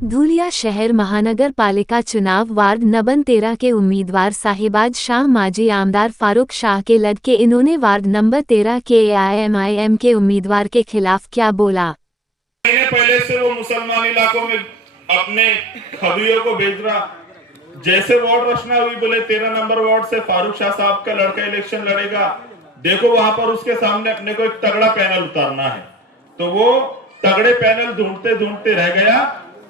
धूलिया शहर महानगर पालिका चुनाव वार्ड नंबर 13 के उम्मीदवार साहिबाज शाह माजी आमदार फारूक शाह के लड़के इन्होंने वार्ड नंबर 13 के AIMIM के उम्मीदवार के खिलाफ क्या बोला। महीने पहले से वो मुसलमान इलाकों में अपने खबरियों को भेज रहा, जैसे वार्ड रचना हुई बोले 13 नंबर वार्ड से फारूक शाह साहब का लड़का इलेक्शन लड़ेगा, देखो वहां पर उसके सामने अपने को एक तगड़ा पैनल उतारना है। तो वो तगड़े पैनल ढूंढते ढूंढते रह गया,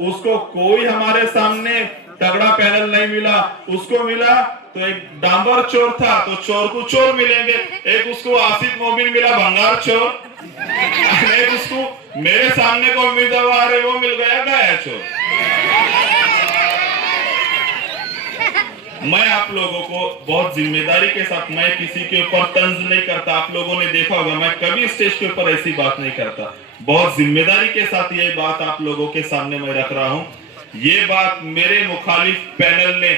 उसको कोई हमारे सामने तगड़ा पैनल नहीं मिला। उसको मिला तो एक डांबर चोर था, तो चोर को चोर मिलेंगे, एक उसको आसिफ मोमिन मिला भंगार चोर, एक उसको मेरे सामने को उम्मीदवार है वो मिल गया गाया चोर। मैं आप लोगों को बहुत जिम्मेदारी के साथ, मैं किसी के ऊपर तंज नहीं करता, आप लोगों ने देखा होगा मैं कभी स्टेज के ऊपर ऐसी बात नहीं करता, बहुत जिम्मेदारी के साथ ये बात आप लोगों के सामने मैं रख रहा हूं। ये बात मेरे मुखालिफ पैनल ने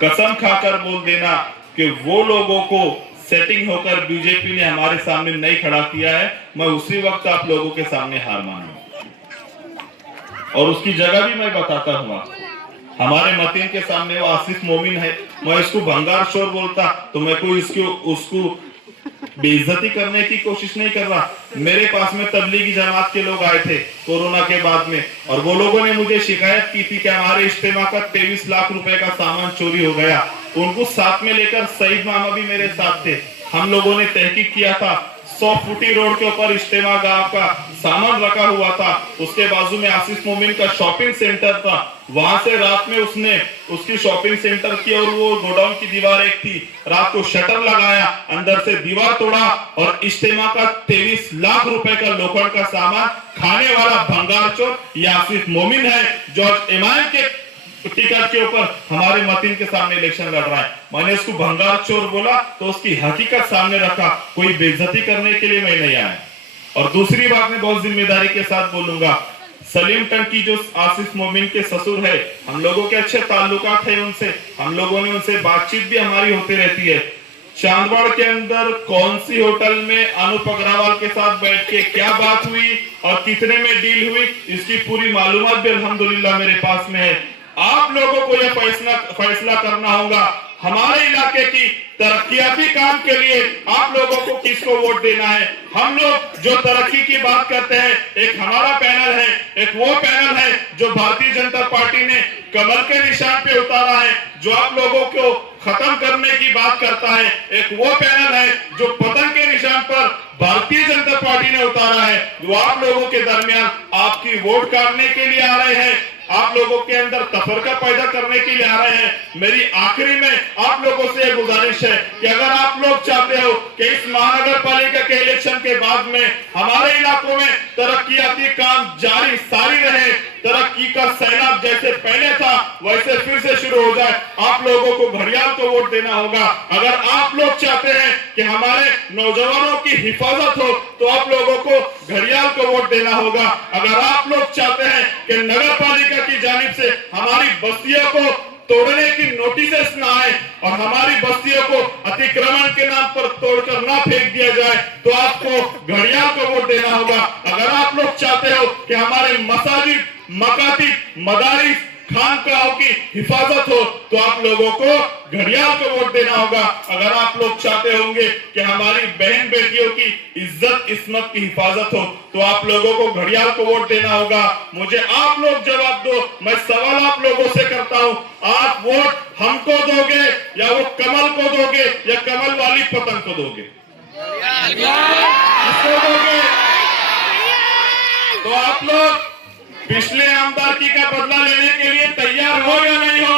कसम खाकर बोल देना कि वो लोगों को सेटिंग होकर बीजेपी ने हमारे सामने नहीं खड़ा किया है, मैं उसी वक्त आप लोगों के सामने हार मानूं और उसकी जगह भी मैं बताता हूँ। हमारे मतीन के सामने वो आसिफ मोमिन है, मैं इसको भंगार चोर बोलता तो मैं कोई उसको बेइज्जती करने की कोशिश नहीं कर रहा। मेरे पास में तबलीगी जमात के लोग आए थे कोरोना के बाद में, और वो लोगों ने मुझे शिकायत की थी कि हमारे इज्तिमा का 23 लाख रुपए का सामान चोरी हो गया। उनको साथ में लेकर सईद मामा भी मेरे साथ थे, हम लोगों ने तहकीक किया था। 100 फुटी रोड के ऊपर इज्तिमा गांव का सामान रखा हुआ था, उसके बाजू में आसिफ मोमिन का शॉपिंग सेंटर था, वहां से रात में उसने उसकी शॉपिंग सेंटर की और वो गोडाउन की दीवार एक थी, रात को शटर लगाया, अंदर से दीवार तोड़ा और इज्तिमा का 23 लाख रुपए का लोखंड का सामान खाने वाला भंगार चोर ये आसिफ मोमिन है, जो इमाम के टिकट के ऊपर हमारे मतीन के सामने इलेक्शन लड़ रहा है। मैंने उसको भंगार चोर बोला तो उसकी हकीकत सामने रखा, कोई बेइज्जती करने के लिए मैं नहीं आया। और दूसरी बात मैं बहुत जिम्मेदारी के साथ बोलूंगा, सलीम टंकी जो आसिफ मोमिन के ससुर है, हम लोगों के अच्छे ताल्लुकात है उनसे, हम लोगों ने उनसे बातचीत भी हमारी होती रहती है। चांदवाड़ के अंदर कौन सी होटल में अनूप अग्रवाल के साथ बैठ के क्या बात हुई और कितने में डील हुई, इसकी पूरी मालूमात भी अल्हम्दुलिल्लाह मेरे पास में है। आप लोगों को यह फैसला करना होगा, हमारे इलाके की तरक्याती काम के लिए आप लोगों को किसको वोट देना है। हम लोग जो तरक्की की बात करते हैं, एक हमारा पैनल है, एक वो पैनल है जो भारतीय जनता पार्टी ने कमल के निशान पे उतारा है, जो आप लोगों को खत्म करने की बात करता है। एक वो पैनल है जो पतन के निशान पर भारतीय जनता पार्टी ने उतारा है, जो आप लोगों के दरमियान आपकी वोट काटने के लिए आ रहे हैं, आप लोगों के अंदर तफरका पैदा करने के लिए आ रहे हैं। मेरी आखिरी में आप लोगों से गुजारिश है कि अगर आप लोग चाहते हो कि इस महानगर पालिका के इलेक्शन के बाद में हमारे इलाकों में तरक्याती काम जारी सारी रहे, तरक्की का सैलाब जैसे पहले था वैसे फिर से शुरू हो जाए, आप लोगों को घड़ियाल को वोट देना होगा। अगर आप लोग चाहते हैं कि हमारे नौजवानों की हिफाजत हो तो आप लोगों को घड़ियाल को वोट देना होगा। अगर आप लोग चाहते हैं कि नगर पालिका की जानिब से हमारी बस्तियों को तोड़ने की नोटिस ना आए और हमारी बस्तियों को अतिक्रमण के नाम पर तोड़कर ना फेंक दिया जाए, तो आपको घड़ियाल को वोट देना होगा। अगर आप लोग चाहते हो कि हमारे मसाजिद, मकातिब, मदारिस, खानकाहों की हिफाजत हो तो आप लोगों को घड़ियाल को वोट देना होगा। अगर आप लोग चाहते होंगे कि हमारी बहन बेटियों की इज्जत इस्मत की हिफाजत हो तो आप लोगों को घड़ियाल को वोट देना होगा। मुझे आप लोग जवाब दो, मैं सवाल आप लोगों से करता हूं, आप वोट हमको दोगे या वो कमल को दोगे या कमल वाली पतंग को दोगे? किसको दोगे? तो आप लोग पिछले आमदारकी का बदला लेने के लिए तैयार हो या नहीं हो?